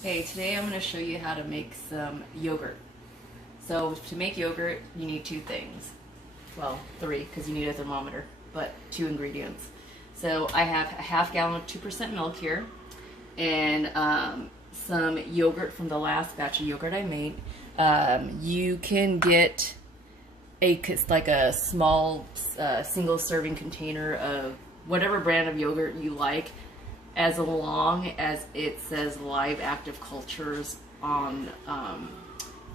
Okay, today I'm going to show you how to make some yogurt. So to make yogurt, you need two things. Well, three, because you need a thermometer, but two ingredients. So I have a half gallon of 2% milk here, and some yogurt from the last batch of yogurt I made. You can get like a small single serving container of whatever brand of yogurt you like, as long as it says live active cultures on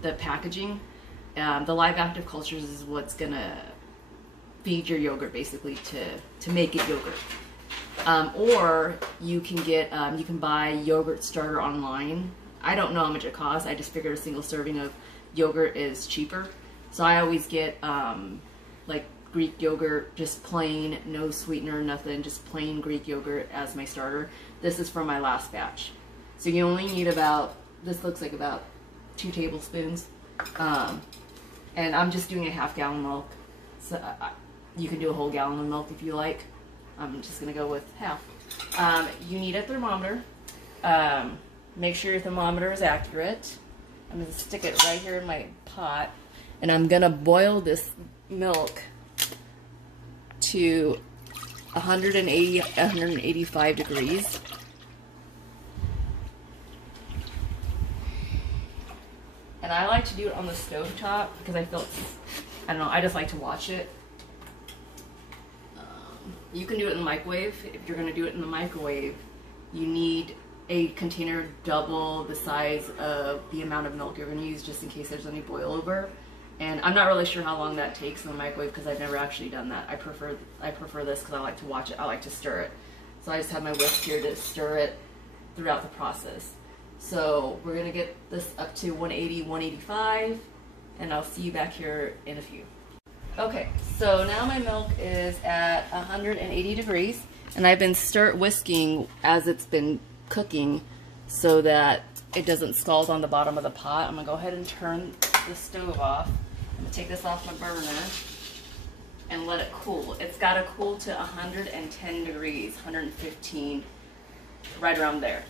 the packaging. The live active cultures is what's gonna feed your yogurt basically to make it yogurt. Or you can get you can buy yogurt starter online. I don't know how much it costs. I just figured a single serving of yogurt is cheaper. So I always get like Greek yogurt, just plain, no sweetener, nothing, just plain Greek yogurt as my starter. This is from my last batch. So you only need about, this looks like about 2 tablespoons. And I'm just doing a half gallon milk. So you can do a whole gallon of milk if you like. I'm just gonna go with half. You need a thermometer. Make sure your thermometer is accurate. I'm gonna stick it right here in my pot, and I'm gonna boil this milk to 185 degrees. And I like to do it on the stove top because I feel, I don't know, I just like to watch it. You can do it in the microwave. If you're going to do it in the microwave, you need a container double the size of the amount of milk you're going to use, just in case there's any boil over. And I'm not really sure how long that takes in the microwave because I've never actually done that. I prefer this because I like to watch it. I like to stir it. So I just have my whisk here to stir it throughout the process. So we're going to get this up to 180, 185, and I'll see you back here in a few. Okay, so now my milk is at 180 degrees, and I've been whisking as it's been cooking so that it doesn't scald on the bottom of the pot. I'm going to go ahead and turn the stove off. I'm going to take this off my burner and let it cool. It's got to cool to 110 degrees, 115, right around there.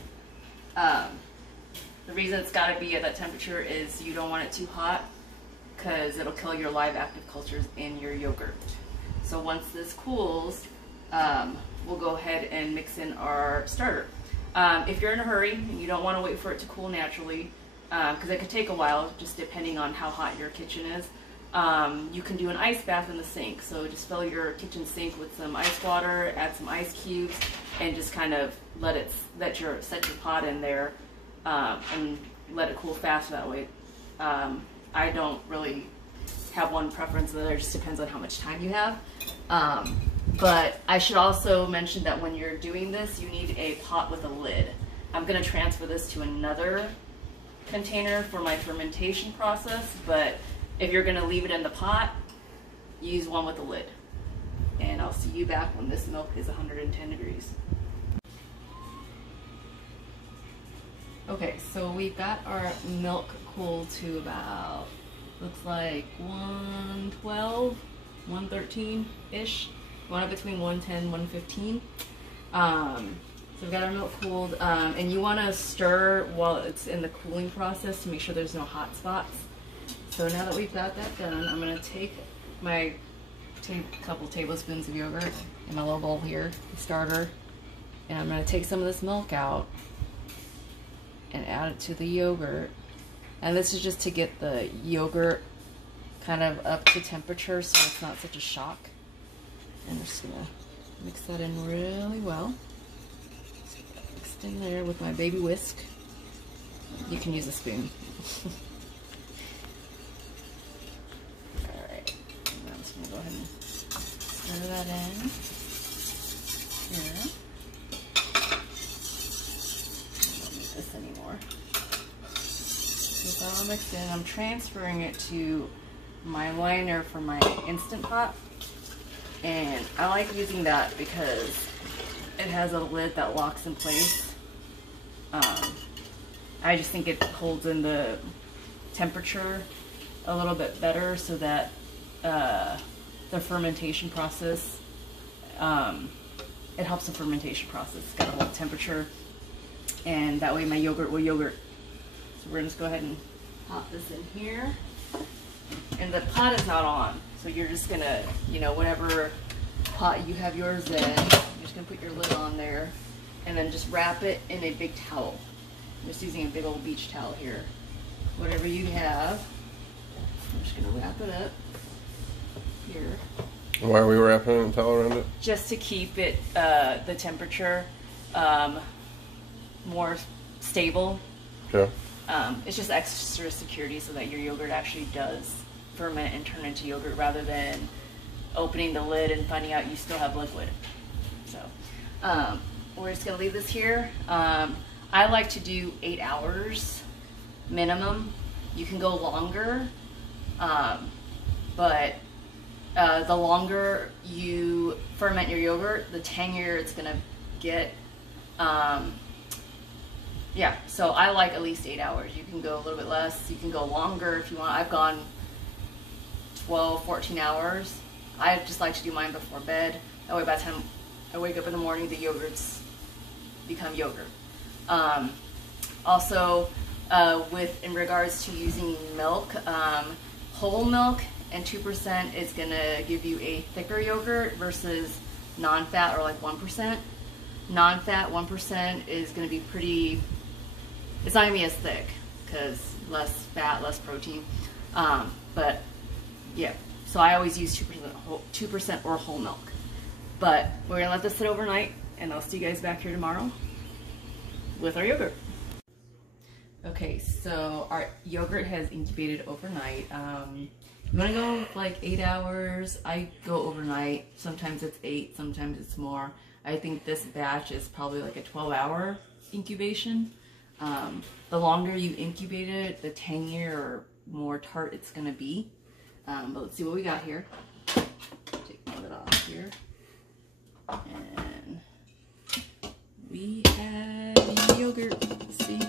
The reason it's got to be at that temperature is you don't want it too hot because it'll kill your live active cultures in your yogurt. So once this cools, we'll go ahead and mix in our starter. If you're in a hurry and you don't want to wait for it to cool naturally, because it could take a while just depending on how hot your kitchen is, you can do an ice bath in the sink. So just fill your kitchen sink with some ice water, add some ice cubes, and just kind of set your pot in there and let it cool fast that way. I don't really have one preference, the other just depends on how much time you have. But I should also mention that when you're doing this, you need a pot with a lid. I'm going to transfer this to another container for my fermentation process, but if you're going to leave it in the pot, use one with a lid. And I'll see you back when this milk is 110 degrees. Okay, so we've got our milk cooled to about, looks like 112, 113-ish. We want it between 110 and 115. So we've got our milk cooled, and you want to stir while it's in the cooling process to make sure there's no hot spots. So now that we've got that done, I'm going to take my couple tablespoons of yogurt in my little bowl here, the starter, and I'm going to take some of this milk out and add it to the yogurt. And this is just to get the yogurt kind of up to temperature so it's not such a shock. And I'm just gonna mix that in really well. Mix it in there with my baby whisk. You can use a spoon. Alright, I'm just gonna go ahead and stir that in here. This anymore. With that all mixed in, I'm transferring it to my liner for my Instant Pot, and I like using that because it has a lid that locks in place. I just think it holds in the temperature a little bit better so that the fermentation process, it helps the fermentation process. It's got to hold temperature and that way my yogurt will yogurt. So we're gonna just go ahead and pop this in here. And the pot is not on, so you're just gonna, you know, whatever pot you have yours in, you're just gonna put your lid on there and then just wrap it in a big towel. I'm just using a big old beach towel here. Whatever you have, I'm just gonna wrap it up here. Why are we wrapping a towel around it? Just to keep it, the temperature more stable. Okay. It's just extra security so that your yogurt actually does ferment and turn into yogurt rather than opening the lid and finding out you still have liquid. So we're just gonna leave this here. I like to do 8 hours minimum. You can go longer, but the longer you ferment your yogurt, the tangier it's gonna get. Yeah, so I like at least 8 hours. You can go a little bit less, you can go longer if you want. I've gone 12, 14 hours. I just like to do mine before bed. That way by the time I wake up in the morning, the yogurts become yogurt. Also, in regards to using milk, whole milk and 2% is gonna give you a thicker yogurt versus non-fat or like 1%. Non-fat 1% is gonna be pretty, it's not gonna be as thick because less fat, less protein. But yeah, so I always use 2% or whole milk. But we're gonna let this sit overnight and I'll see you guys back here tomorrow with our yogurt. Okay, so our yogurt has incubated overnight. You wanna go with like 8 hours? I go overnight. Sometimes it's 8, sometimes it's more. I think this batch is probably like a 12-hour incubation. The longer you incubate it, the tangier or more tart it's gonna be. But let's see what we got here. Take my lid off here. And we have yogurt. Let's see.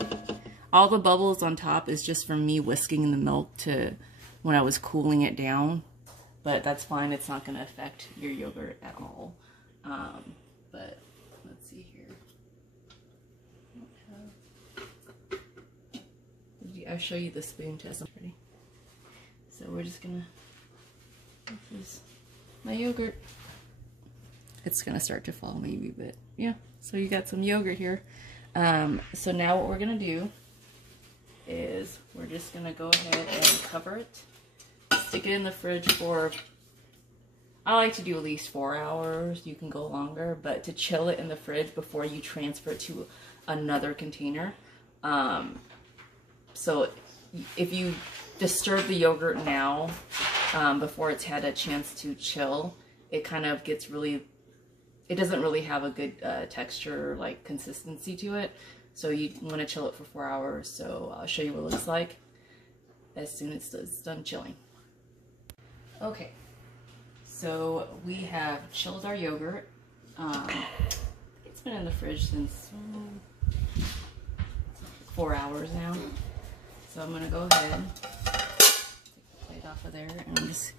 All the bubbles on top is just from me whisking the milk to when I was cooling it down. But that's fine, it's not gonna affect your yogurt at all. But let's see here. I'll show you the spoon test already. So we're just gonna, this is my yogurt. It's gonna start to fall maybe, but yeah. So you got some yogurt here. So now what we're gonna do is we're just gonna go ahead and cover it. Stick it in the fridge for, I like to do at least 4 hours. You can go longer, but to chill it in the fridge before you transfer it to another container. So if you disturb the yogurt now, before it's had a chance to chill, it kind of gets really, it doesn't really have a good texture, like consistency to it. So you want to chill it for 4 hours. So I'll show you what it looks like as soon as it's done chilling. Okay, so we have chilled our yogurt. It's been in the fridge since 4 hours now. So I'm gonna go ahead, take the plate off of there, and I'm just,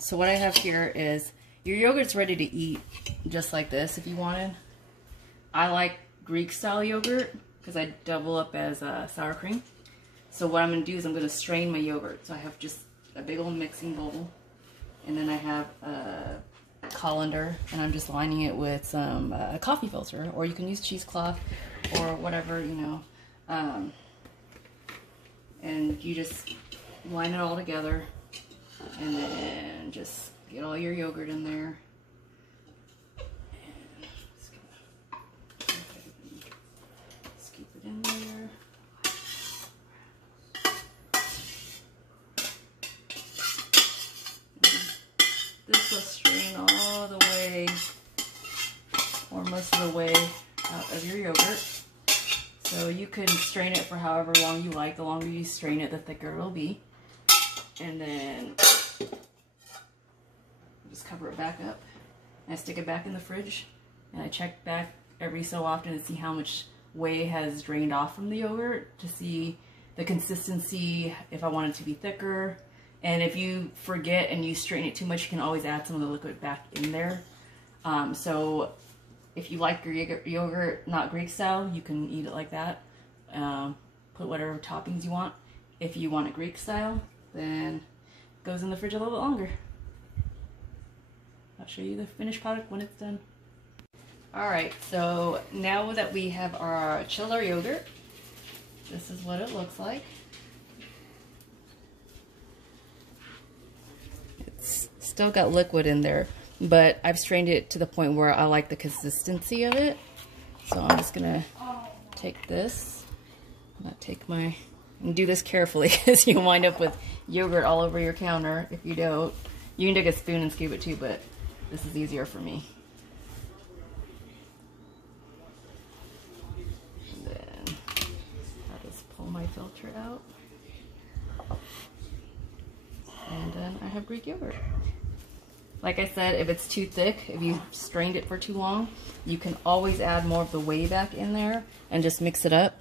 so what I have here is, your yogurt's ready to eat just like this if you wanted. I like Greek style yogurt because I double up as sour cream. So what I'm gonna do is I'm gonna strain my yogurt. So I have just a big old mixing bowl, and then I have a colander, and I'm just lining it with some coffee filter, or you can use cheesecloth or whatever, you know. And you just line it all together and then just get all your yogurt in there. And just keep it in there. And this will strain all the way, or most of the way, out of your yogurt. So you can strain it for however long you like. The longer you strain it, the thicker it'll be. And then just cover it back up. And I stick it back in the fridge. And I check back every so often to see how much whey has drained off from the yogurt, to see the consistency, if I want it to be thicker. And if you forget and you strain it too much, you can always add some of the liquid back in there. So If you like your yogurt not Greek style, you can eat it like that. Put whatever toppings you want. If you want it Greek style, then it goes in the fridge a little bit longer. I'll show you the finished product when it's done. Alright, so now that we have our chilled our yogurt, this is what it looks like. It's still got liquid in there, but I've strained it to the point where I like the consistency of it. So I'm just gonna take this, and do this carefully because you wind up with yogurt all over your counter if you don't. You can take a spoon and scoop it too, but this is easier for me. And then I'll just pull my filter out. And then I have Greek yogurt. Like I said, if it's too thick, if you strained it for too long, you can always add more of the whey back in there and just mix it up.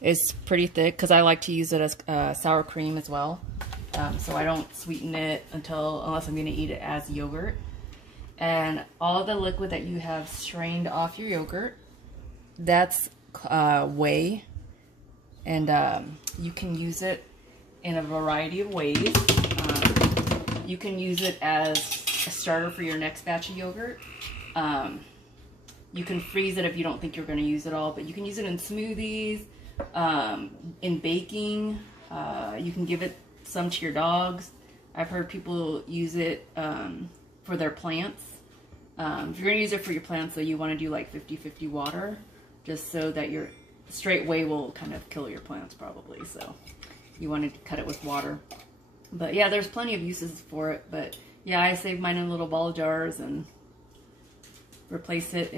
It's pretty thick because I like to use it as sour cream as well. So I don't sweeten it unless I'm going to eat it as yogurt. And all the liquid that you have strained off your yogurt, that's whey. And you can use it in a variety of ways. You can use it as a starter for your next batch of yogurt. You can freeze it if you don't think you're going to use it all, but you can use it in smoothies, in baking. You can give it some to your dogs. I've heard people use it for their plants. If you're going to use it for your plants, though, you want to do like 50-50 water, just so that your straight whey will kind of kill your plants probably. So you want to cut it with water. But yeah, there's plenty of uses for it. But yeah, I save mine in little ball jars and replace it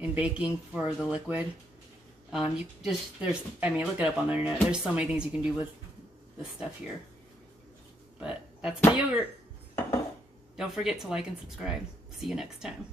in baking for the liquid. I mean, look it up on the internet. There's so many things you can do with this stuff here. But that's my yogurt. Don't forget to like and subscribe. See you next time.